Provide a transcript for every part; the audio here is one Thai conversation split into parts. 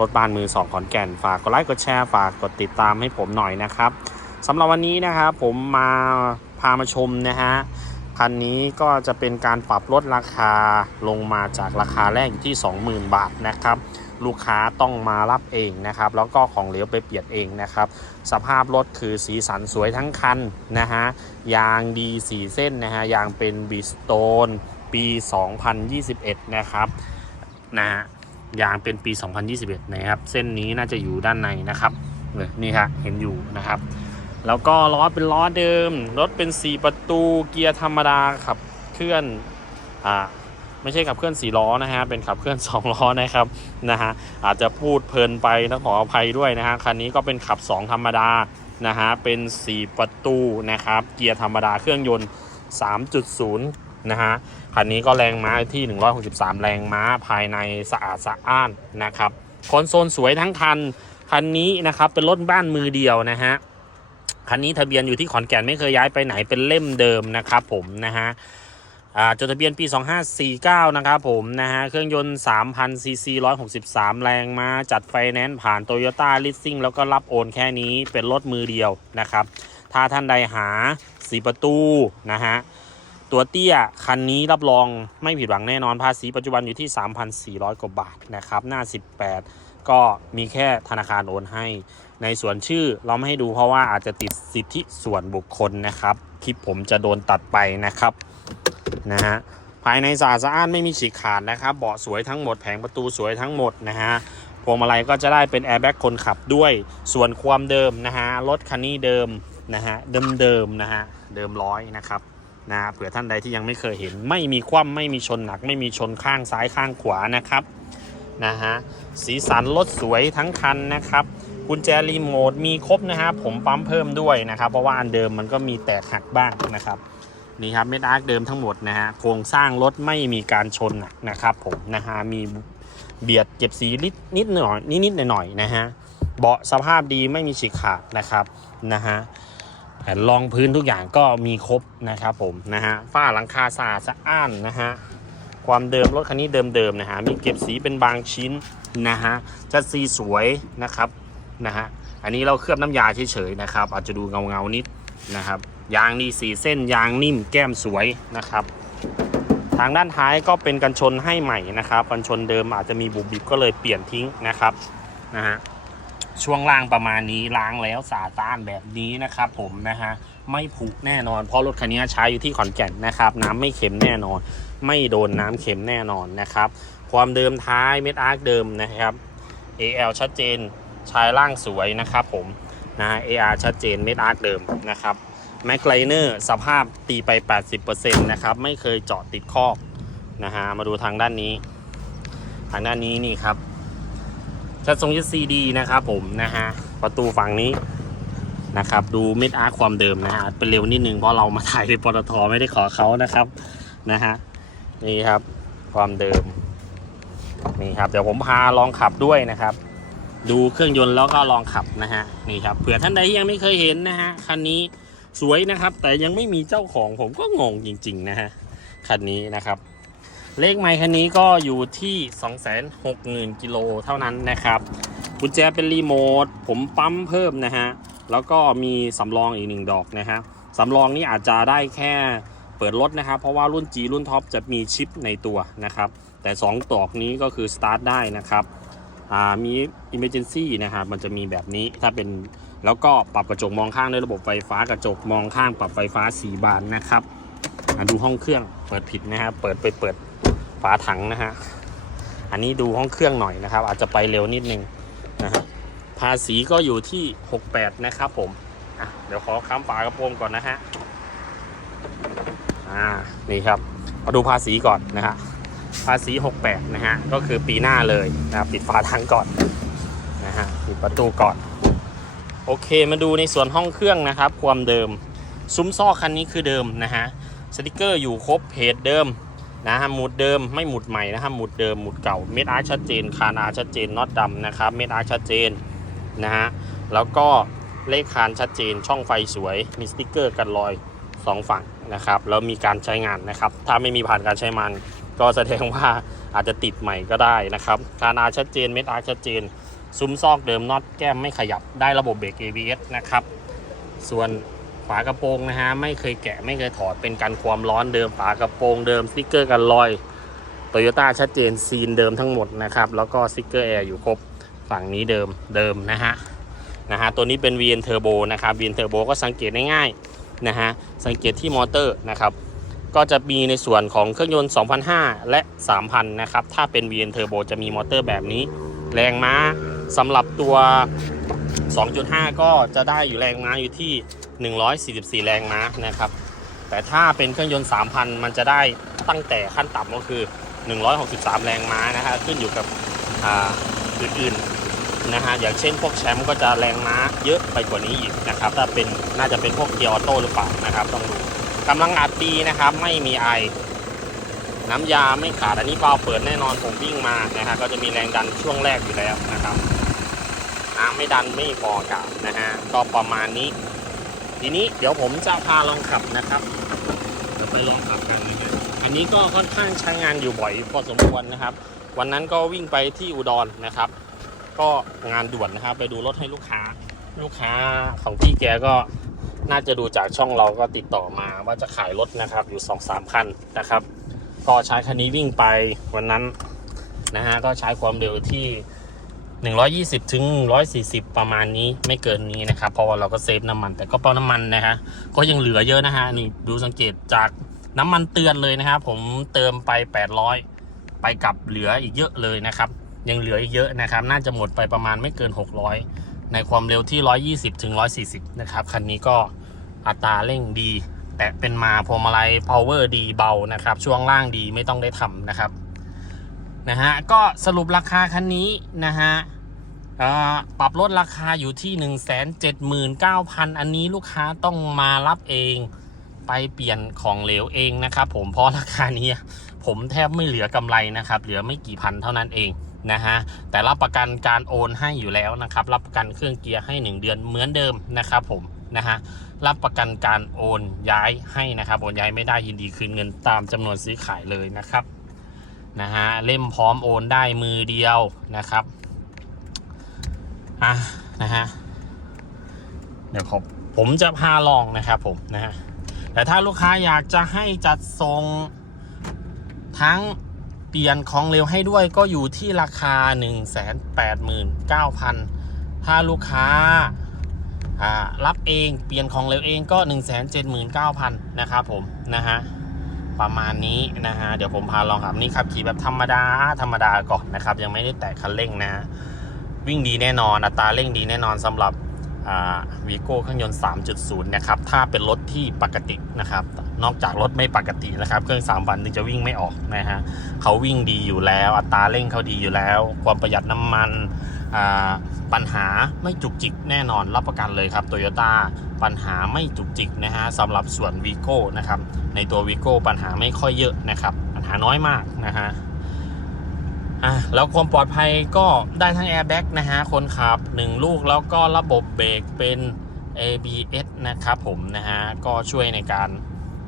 รถบ้านมือสองขอนแก่น ฝากกดไลค์กดแชร์ฝากกดติดตามให้ผมหน่อยนะครับสำหรับวันนี้นะครับผมมาพามาชมนะฮะคันนี้ก็จะเป็นการปรับลดราคาลงมาจากราคาแรกอยู่ที่ 20,000 บาทนะครับลูกค้าต้องมารับเองนะครับ แล้วก็ของเหลวไปเปลี่ยนเองนะครับ สภาพรถคือสีสันสวยทั้งคันนะฮะ ยางดีสีเส้นนะฮะ ยางเป็นบีสโตนปี 2021 นะครับ นะฮะ ยางเป็นปี 2021 นะครับ เส้นนี้น่าจะอยู่ด้านในนะครับเลยนี่ครับเห็นอยู่นะครับ แล้วก็ล้อเป็นล้อเดิม รถเป็น 4 ประตูเกียร์ธรรมดาขับเคลื่อนอ่าไม่ใช่ขับเคลื่อน4ล้อนะฮะเป็นขับเคลื่อน 2 ล้อนะครับนะฮะอาจจะพูดเพลินไปต้องขออภัยด้วยนะฮะคันนี้ก็เป็นขับ 2 ธรรมดานะฮะเป็น 4 ประตูนะครับเกียร์ธรรมดาเครื่องยนต์ 3.0 นะฮะคันนี้ก็แรงม้าที่ 163 แรงม้าภายในสะอาดสะอ้านนะครับคอนโซลสวยทั้งคัน คันนี้นะครับเป็นรถบ้านมือเดียวนะฮะคันนี้ทะเบียนอยู่ที่ขอนแก่นไม่เคยย้ายไปไหนเป็นเล่มเดิมนะครับผมนะฮะจดทะเบียนปี 2549 นะครับผมนะฮะเครื่องยนต์ 3,000 ซีซี 163 แรงม้าจัดไฟแนนซ์ผ่าน Toyota l e a s i n g แล้วก็รับโอนแค่นี้เป็นรถมือเดียวนะครับ ถ้าท่านใดหา4ประตูนะฮะ ตัวเตี้ยคันนี้รับรองไม่ผิดหวังแน่นอนภาษีปัจจุบันอยู่ที่ 3,400 กว่าบาทนะครับหน้า 18 ก็มีแค่ธนาคารโอนให้ ในส่วนชื่อเราไม่ให้ดูเพราะว่าอาจจะติดสิทธิส่วนบุคคลนะครับคลิปผมจะโดนตัดไปนะครับนะฮะภายในสะอาดสะอ้านไม่มีฉีกขาดนะครับเบาะสวยทั้งหมดแผงประตูสวยทั้งหมดนะฮะพวงมาลัยก็จะได้เป็นแอร์แบ็กคนขับด้วย ส่วนความเดิมนะฮะรถคันนี้เดิมนะฮะเดิมเดิมนะฮะเดิมร้อยนะครับ นะเผื่อท่านใดที่ยังไม่เคยเห็น ไม่มีคว่ำไม่มีชนหนัก ไม่มีชนข้างซ้ายข้างขวานะครับนะฮะสีสันรถสวยทั้งคันนะครับกุญแจรีโมทมีครบนะฮะผมปั๊มเพิ่มด้วยนะครับ เพราะว่าอันเดิมมันก็มีแตกหักบ้างนะครับนี่ครับเม็ดอาร์คเดิมทั้งหมดนะฮะโครงสร้างรถไม่มีการชนหนักนะครับผมนะฮะมีเบียดเก็บสีนิดนิดหน่อยนิดนิดหน่อยหน่อยนะฮะเบาะสภาพดีไม่มีฉีกขาดนะครับนะฮะ รองพื้นทุกอย่างก็มีครบนะครับผมนะฮะฝ้าหลังคาสะอาดสะอ้านนะฮะความเดิมรถคันนี้เดิมๆนะฮะมีเก็บสีเป็นบางชิ้นนะฮะจัดสีสวยนะครับนะฮะอันนี้เราเคลือบน้ำยาเฉยๆนะครับ อาจจะดูเงาๆนิดนะครับยางนี่สีเส้นยางนิ่มแก้มสวยนะครับทางด้านท้ายก็เป็นกันชนให้ใหม่นะครับกันชนเดิมอาจจะมีบุบบิบก็เลยเปลี่ยนทิ้งนะครับนะฮะ ช่วงล่างประมาณนี้ล้างแล้วสาต้านแบบนี้นะครับผมนะฮะไม่ผุแน่นอน เพราะรถคันนี้ใช้อยู่ที่ขอนแก่นนะครับ น้ำไม่เค็มแน่นอน ไม่โดนน้ำเค็มแน่นอนนะครับ ความเดิมท้ายเม็ดอาร์คเดิมนะครับ AL ชัดเจนชายล่างสวยนะครับผมนะฮะ AR ชัดเจนเม็ดอาร์คเดิมนะครับแม็กไลเนอร์สภาพตีไป 80%นะครับไม่เคยเจาะติดคอกนะฮะมาดูทางด้านนี้ ทางด้านนี้นี่ครับ ชัดทรงยัดซีดีนะครับผมนะฮะประตูฝั่งนี้นะครับดูเม็ดอาร์ความเดิมนะฮะเป็นเร็วนิดนึงเพราะเรามาถ่ายในปตทไม่ได้ขอเขานะครับนะฮะนี่ครับความเดิมนี่ครับเดี๋ยวผมพาลองขับด้วยนะครับ ดูเครื่องยนต์แล้วก็ลองขับนะฮะนี่ครับเผื่อท่านใดที่ยังไม่เคยเห็นนะฮะคันนี้สวยนะครับ แต่ยังไม่มีเจ้าของผมก็งงจริง ๆ นะฮะคันนี้นะครับ เลขไมค์คันนี้ก็อยู่ที่ 260,000กิโลเท่านั้นนะครับกุญแจเป็นรีโมทผมปั๊มเพิ่มนะฮะ แล้วก็มีสำรองอีกหนึ่งดอกนะฮะสำรองนี่อาจจะได้แค่เปิดรถนะครับ เพราะว่ารุ่น G รุ่นท็อปจะมีชิปในตัวนะครับ แต่ 2 ดอกนี้ก็คือสตาร์ทได้นะครับอ่ามี Emergency นะครับมันจะมีแบบนี้ถ้าเป็นแล้วก็ปรับกระจกมองข้างด้วยระบบไฟฟ้ากระจกมองข้างปรับไฟฟ้า 4 บานนะครับอ่าดูห้องเครื่องเปิดผิดนะครับเปิดไปเปิด ฝาถังนะฮะ อันนี้ดูห้องเครื่องหน่อยนะครับ อาจจะไปเร็วนิดนึงนะฮะภาษีก็อยู่ที่ 68 นะครับผมอะเดี๋ยวขอค้ำฝากระโปรงก่อนนะฮะอ่านี่ครับมาดูภาษีก่อนนะฮะภาษี 68 นะฮะ ก็คือปีหน้าเลยนะครับปิดฝาถังก่อนนะฮะปิดประตูก่อน โอเคมาดูในส่วนห้องเครื่องนะครับ ความเดิม ซุ้มซอกคันนี้คือเดิมนะฮะสติกเกอร์อยู่ครบเพจเดิม นะฮะหมุดเดิมไม่หมุดใหม่นะครับหมุดเดิมหมุดเก่าเม็ดอาร์ชัดเจนคานอาร์ชัดเจนน็อตดำนะครับเม็ดอาร์ชัดเจนนะฮะแล้วก็เลขคานชัดเจนช่องไฟสวยมีสติกเกอร์กันรอยสองฝั่งนะครับแล้วมีการใช้งานนะครับ ถ้าไม่มีผ่านการใช้มัน ก็แสดงว่าอาจจะติดใหม่ก็ได้นะครับคานอาร์ชัดเจนเม็ดอาร์ชัดเจน ซุ้มซอกเดิมน็อตแก้มไม่ขยับได้ระบบเบรก ABS นะครับส่วน ฝากระโปรงนะฮะไม่เคยแกะไม่เคยถอดเป็นการความร้อนเดิม ฝากระโปรงเดิมสติกเกอร์กันรอยโตโยต้าชัดเจนซีนเดิมทั้งหมดนะครับ แล้วก็สติกเกอร์แอร์อยู่ครบฝั่งนี้เดิมเดิมนะฮะนะฮะตัวนี้เป็น VN Turbo นะครับ VN Turbo ก็สังเกตง่ายนะฮะสังเกตที่มอเตอร์นะครับก็จะมีในส่วนของเครื่องยนต์2,500และ 3,000 นะครับ ถ้าเป็น VN Turbo จะมีมอเตอร์แบบนี้ แรงม้าสำหรับตัว 2.5 ก็จะได้อยู่แรงม้าอยู่ที่ 144 แรงม้านะครับ แต่ถ้าเป็นเครื่องยนต์ 3,000 มันจะได้ตั้งแต่ขั้นต่ำก็คือ 163 แรงม้านะฮะขึ้นอยู่กับอื่นๆนะฮะอย่างเช่นพวกแชมป์ก็จะแรงม้าเยอะไปกว่านี้อีกนะครับ ถ้าเป็นน่าจะเป็นพวกเกียร์ออโต้หรือเปล่านะครับต้องดูกำลังอัดดีนะครับ ไม่มีไอ น้ำยาไม่ขาดอันนี้เบาเปิดแน่นอนผมวิ่งมานะฮะก็จะมีแรงดันช่วงแรกอยู่แล้วนะครับน้ำไม่ดันไม่พอกาศนะฮะก็ประมาณนี้ ทีนี้เดี๋ยวผมจะพาลองขับนะครับเดี๋ยวไปลองขับกันนะอันนี้ก็ค่อนข้างใช้งานอยู่บ่อยพอสมควรนะครับ วันนั้นก็วิ่งไปที่อุดรนะครับ ก็งานด่วนนะครับ ไปดูรถให้ลูกค้า ลูกค้าของพี่แกก็น่าจะดูจากช่องเราก็ติดต่อมาว่าจะขายรถนะครับอยู่2อสามคันนะครับ ก็ใช้คันนี้วิ่งไปวันนั้นนะฮะก็ใช้ความเร็วที่ 120ถึง140 ประมาณนี้ไม่เกินนี้นะครับเพราะว่าเราก็เซฟน้ำมัน แต่ก็เป้าน้ำมันนะฮะก็ยังเหลือเยอะนะฮะนี่ดูสังเกตจากน้ำมันเตือนเลยนะครับผมเติมไป 800 ไปกับเหลืออีกเยอะเลยนะครับ ยังเหลืออีกเยอะนะครับ น่าจะหมดไปประมาณไม่เกิน 600 ในความเร็วที่ 120ถึง140 นะครับคันนี้ก็อัตราเร่งดี แต่เป็นมาพวงมาลัย power ดีเบานะครับ ช่วงล่างดีไม่ต้องได้ทำนะครับ นะฮะก็สรุปราคาคันนี้นะฮะปรับลดราคาอยู่ที่ 179,000 อันนี้ลูกค้าต้องมารับเองไปเปลี่ยนของเหลวเองนะครับผมเพราะราคานี้ผมแทบไม่เหลือกำไรนะครับ เหลือไม่กี่พันเท่านั้นเองนะฮะแต่รับประกันการโอนให้อยู่แล้วนะครับ รับประกันเครื่องเกียร์ให้ 1 เดือนเหมือนเดิมนะครับผมนะฮะรับประกันการโอนย้ายให้นะครับโอนย้ายไม่ได้ยินดีคืนเงินตามจำนวนซื้อขายเลยนะครับ นะฮะเล่มพร้อมโอนได้มือเดียวนะครับอะนะฮะเดี๋ยวผมผมจะพาลองนะครับผมนะฮะแต่ถ้าลูกค้าอยากจะให้จัดส่งทั้งเปลี่ยนของเร็วให้ด้วยก็อยู่ที่ราคา 189,000 ถ้าลูกค้าอ่ารับเองเปลี่ยนของเร็วเองก็ 1 7 9 0 0 0 นะครับผม นะฮะ ประมาณนี้นะฮะเดี๋ยวผมพาลองขับนี่ขับขี่แบบธรรมดาธรรมดาก่อนนะครับ ยังไม่ได้แตะคันเร่งนะฮะวิ่งดีแน่นอนอัตราเร่งดีแน่นอนสำหรับวีโก้เครื่องยนต์ 3.0 นะครับ ถ้าเป็นรถที่ปกตินะครับ นอกจากรถไม่ปกตินะครับ เครื่อง 3 วันนึงจะวิ่งไม่ออกนะฮะเขาวิ่งดีอยู่แล้ว อัตราเร่งเขาดีอยู่แล้ว ความประหยัดน้ำมันปัญหาไม่จุกจิกแน่นอนรับประกันเลยครับโตโยต้าปัญหาไม่จุกจิกนะฮะสำหรับส่วนวีโก้นะครับในตัววีโก้ปัญหาไม่ค่อยเยอะนะครับปัญหาน้อยมากนะฮะอะแล้วความปลอดภัยก็ได้ทั้งแอร์แบ็กนะฮะคนขับ 1 ลูกแล้วก็ระบบเบรกเป็น ABS นะครับผมนะฮะก็ช่วยในการ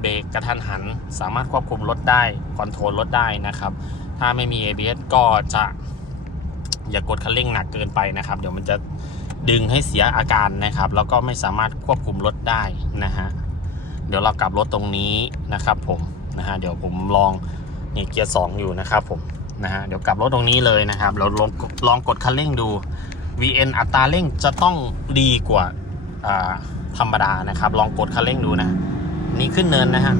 เบรกกระทันหัน สามารถควบคุมรถได้คอนโทรลรถได้นะครับ ถ้าไม่มี ABS ก็จะอย่ากดคันเร่งหนักเกินไปนะครับ เดี๋ยวมันจะดึงให้เสียอาการนะครับ แล้วก็ไม่สามารถควบคุมรถได้นะฮะเดี๋ยวเรากลับรถตรงนี้นะครับ ผมนะฮะเดี๋ยวผมลองนี่เกียร์สองอยู่นะครับผมนะฮะเดี๋ยวกลับรถตรงนี้เลยนะครับเราลองลองกดคันเร่งดู VN อัตราเร่งจะต้องดีกว่าอ่าธรรมดานะครับ ลองกดคันเร่งดูนะ นี่ขึ้นเนินนะฮะ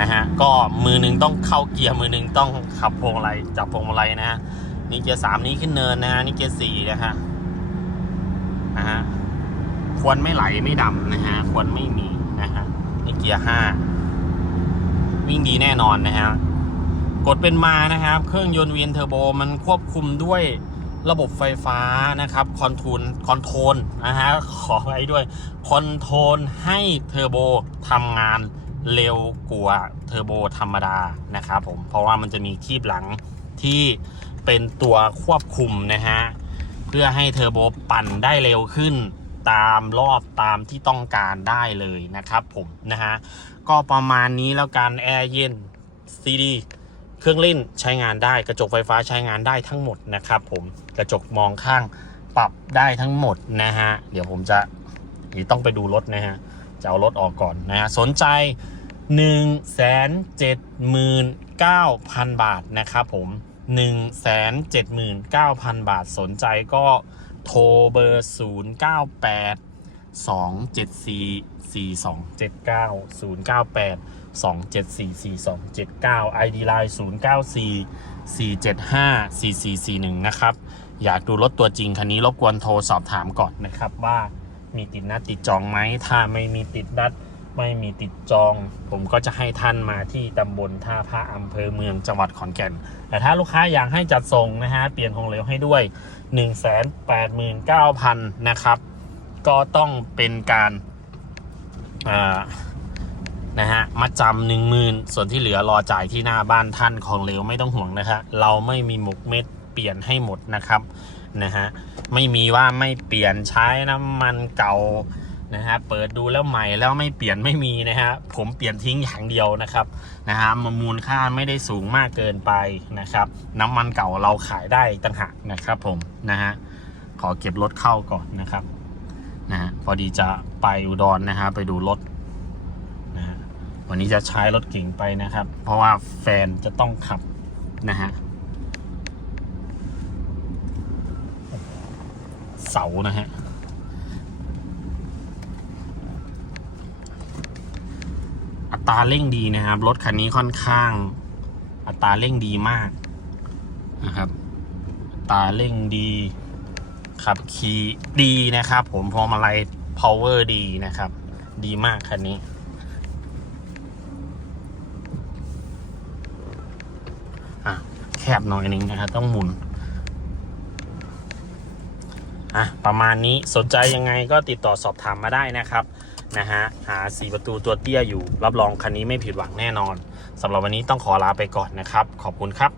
นะฮะก็มือหนึ่งต้องเข้าเกียร์มือหนึ่งต้องขับพวงมาลัยจับพวงมาลัยนะฮะนี่เกียร์สามนี้ขึ้นเนินนะฮะนี่เกียร์สี่นะฮะนะฮะควรไม่ไหลไม่ดำนะฮะควรไม่มีนะฮะนี่เกียร์ห้าวิ่งดีแน่นอนนะฮะกดเป็นมานะครับ เครื่องยนต์เวียนเทอร์โบมันควบคุมด้วย ระบบไฟฟ้านะครับคอนโทรลคอนโทรลนะฮะขอไว้ด้วยคอนโทรลให้เทอร์โบทำงานเร็วกว่าเทอร์โบธรรมดานะครับผมเพราะว่ามันจะมีคีบหลังที่เป็นตัวควบคุมนะฮะเพื่อให้เทอร์โบปั่นได้เร็วขึ้นตามรอบตามที่ต้องการได้เลยนะครับผมนะฮะก็ประมาณนี้แล้วกันแอร์เย็นซีดี เครื่องเล่นใช้งานได้กระจกไฟฟ้าใช้งานได้ทั้งหมดนะครับ ผมกระจกมองข้างปรับได้ทั้งหมดนะฮะเดี๋ยวผมจะเดี๋ยวต้องไปดูรถนะฮะจะเอารถออกก่อนนะฮะสนใจ 1 7 9 0 0 0 บาทนะครับผม 1 7 9 0 0 0 บาทสนใจก็โทรเบอร์ 098 274 4279 098 4279 ID Line 094 475 4441 นะครับ อยากดูรถตัวจริงคันนี้รบกวนโทรสอบถามก่อนนะครับว่ามีติดนัดติดจองไหม ถ้าไม่มีติดนัดไม่มีติดจอง ผมก็จะให้ท่านมาที่ตำบลท่าพระอำเภอเมืองจังหวัดขอนแก่น แต่ถ้าลูกค้าอยากให้จัดส่งนะฮะ เปลี่ยนของเหลวให้ด้วย 189,000 นะครับ ก็ต้องเป็นการอ่า นะฮะมาจำหนึ่งหมื่นส่วนที่เหลือรอจ่ายที่หน้าบ้านท่านของเหลวไม่ต้องห่วงนะฮะเราไม่มีหมกเม็ดเปลี่ยนให้หมดนะครับนะฮะไม่มีว่าไม่เปลี่ยนใช้น้ำมันเก่านะฮะเปิดดูแล้วใหม่แล้วไม่เปลี่ยนไม่มีนะฮะผมเปลี่ยนทิ้งอย่างเดียวนะครับนะฮะมูลค่าไม่ได้สูงมากเกินไปนะครับน้ำมันเก่าเราขายได้ต่างหากนะครับผมนะฮะขอเก็บรถเข้าก่อนนะครับนะฮะพอดีจะไปอุดรนะฮะไปดูรถ วันนี้จะใช้รถเก่งไปนะครับ เพราะว่าแฟนจะต้องขับนะฮะเสานะฮะอัตราเร่งดีนะครับ รถคันนี้ค่อนข้าง อัตราเร่งดีมากนะครับตาเร่งดี ขับขี่ดีนะครับ ผมพวงมาลัย power ดีนะครับ ดีมากคันนี้ อะ แคบหน่อยนึงนะครับต้องหมุนอะประมาณนี้สนใจยังไงก็ติดต่อสอบถามมาได้นะครับนะฮะหาสีประตูตัวเตี้ยอยู่ รับรองคันนี้ไม่ผิดหวังแน่นอนสำหรับวันนี้ต้องขอลาไปก่อนนะครับ ขอบคุณครับ